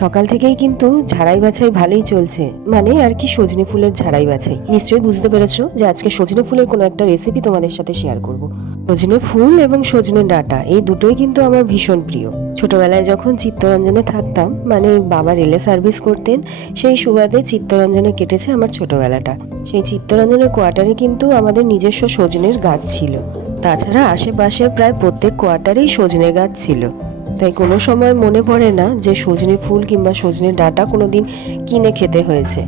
সকাল থেকেই কিন্তু ঝাড়াই বাছাই ভালোই চলছে, মানে আর কি সজনে ফুলের ঝাড়াই বাছাই। নিশ্চয়ই বুঝতে পেরেছো যে আজকে সজনে ফুলের কোনো একটা রেসিপি তোমাদের সাথে শেয়ার করব। সজনে ফুল এবং সজনে ডাঁটা এই দুটোই কিন্তু আমার ভীষণ প্রিয়। ছোটবেলায় যখন চিত্তরঞ্জনে থাকতাম, মানে বাবা রেলে সার্ভিস করতেন, সেই সুবাদে চিত্তরঞ্জনে কেটেছে আমার ছোটবেলাটা। সেই চিত্তরঞ্জনের কোয়ার্টারে কিন্তু আমাদের নিজস্ব সজনের গাছ ছিল। তাছাড়া আশেপাশের প্রায় প্রত্যেক কোয়ার্টারেই সজনে গাছ ছিল। তাই কোনো সময় মনে পড়ে না যে সজনে ফুল কিংবা সজনে ডাঁটা কোনো দিন কিনে খেতে হয়েছে।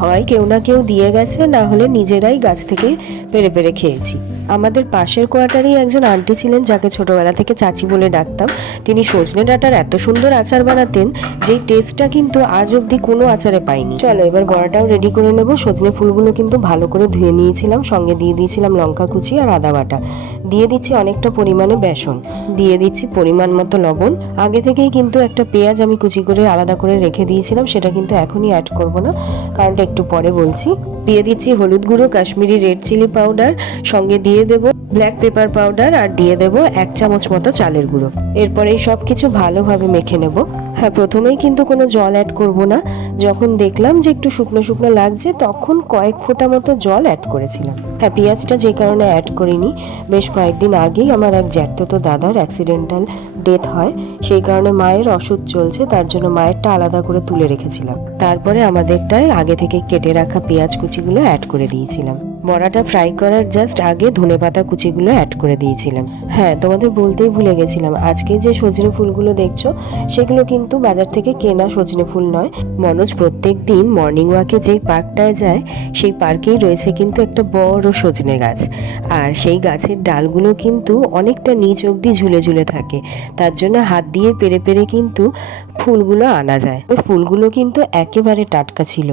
হয় কেউ না কেউ দিয়ে গেছে, না হলে নিজেরাই গাছ থেকে পেরে পেরে খেয়েছি। আমাদের পাশের কোয়ার্টারেই একজন আন্টি ছিলেন যাকে ছোটবেলা থেকে চাচি বলে ডাকতাম। তিনি সজনে ডাঁটার এত সুন্দর আচার বানাতেন যেই টেস্টটা কিন্তু আজ অবধি কোনো আচারে পাইনি। চলো এবার বড়াটাও রেডি করে নেব। সজনে ফুলগুলো কিন্তু ভালো করে ধুয়ে নিয়েছিলাম, সঙ্গে দিয়ে দিয়েছিলাম লঙ্কা কুচি আর আদা বাটা, দিয়ে দিচ্ছি অনেকটা পরিমাণে বেসন, দিয়ে দিচ্ছি পরিমাণ মতো লবণ। আগে থেকেই কিন্তু একটা পেঁয়াজ আমি কুচি করে আলাদা করে রেখে দিয়েছিলাম, সেটা কিন্তু এখনই অ্যাড করব না, কারণটা একটু পরে বলছি। দিয়ে দিচ্ছি হলুদ গুঁড়ো, কাশ্মীরি রেড চিলি পাউডার, সঙ্গে দিয়ে দেবো ব্ল্যাক পেপার পাউডার, আর দিয়ে দেবো 1 চামচ মতো চালের গুঁড়ো। এরপরে এই সব কিছু ভালোভাবে মেখে নেব। হ্যাঁ, প্রথমেই কিন্তু কোনো জল অ্যাড করব না। যখন দেখলাম যে একটু শুকনো শুকনো লাগছে, তখন কয়েক ফোঁটা মতো জল অ্যাড করেছিলাম। হ্যাঁ, পেঁয়াজটা যে কারণে অ্যাড করিনি, বেশ কয়েকদিন আগেই আমার এক জ্যাঠতো দাদার অ্যাক্সিডেন্টাল ডেথ হয়, সেই কারণে মায়ের ওষুধ চলছে, তার জন্য মায়েরটা আলাদা করে তুলে রেখেছিলাম। তারপরে আমাদেরটায় আগে থেকে কেটে রাখা পেঁয়াজ কুচিগুলো অ্যাড করে দিয়েছিলাম। বড়াটা ফ্রাই করার জাস্ট আগে ধনেপাতা কুচিগুলো অ্যাড করে দিয়েছিলাম। হ্যাঁ, তোমাদের বলতেই ভুলে গেছিলাম, আজকে যে সজনে ফুলগুলো দেখছো সেগুলো কিন্তু বাজার থেকে কেনা সজনে ফুল নয়। মনোজ প্রত্যেক দিন মর্নিং ওয়াকে যেই পার্কটায় যায়, সেই পার্কেই রয়েছে কিন্তু একটা বড় সজনে গাছ, আর সেই গাছের ডালগুলো কিন্তু অনেকটা নিচ অবধি ঝুলে ঝুলে থাকে। তার জন্য হাত দিয়ে পেরে পেরে কিন্তু ফুলগুলো আনা যায়। ওই ফুলগুলো কিন্তু একেবারে টাটকা ছিল।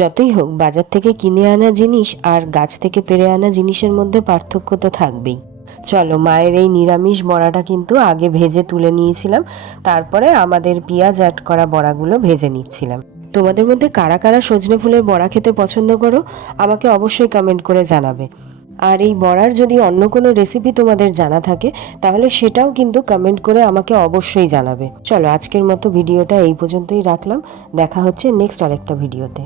যতই হোক, বাজার থেকে কিনে আনা জিনিস আর গাছ থেকে পেরে আনা জিনিসের মধ্যে পার্থক্য তো থাকবেই। চলো, মায়ের এই নিরামিষ বড়াটা কিন্তু আগে ভেজে তুলে নিয়েছিলাম, তারপরে আমাদের পেঁয়াজ অ্যাড করা বড়াগুলো ভেজে নিচ্ছিলাম। তোমাদের মধ্যে কারা কারা সজনে ফুলের বড়া খেতে পছন্দ করো আমাকে অবশ্যই কমেন্ট করে জানাবে। আর এই বড়ার যদি অন্য কোনো রেসিপি তোমাদের জানা থাকে তাহলে সেটাও কিন্তু কমেন্ট করে আমাকে অবশ্যই জানাবে। চলো, আজকের মতো ভিডিওটা এই পর্যন্তই রাখলাম। দেখা হচ্ছে নেক্সট আরেকটা ভিডিওতে।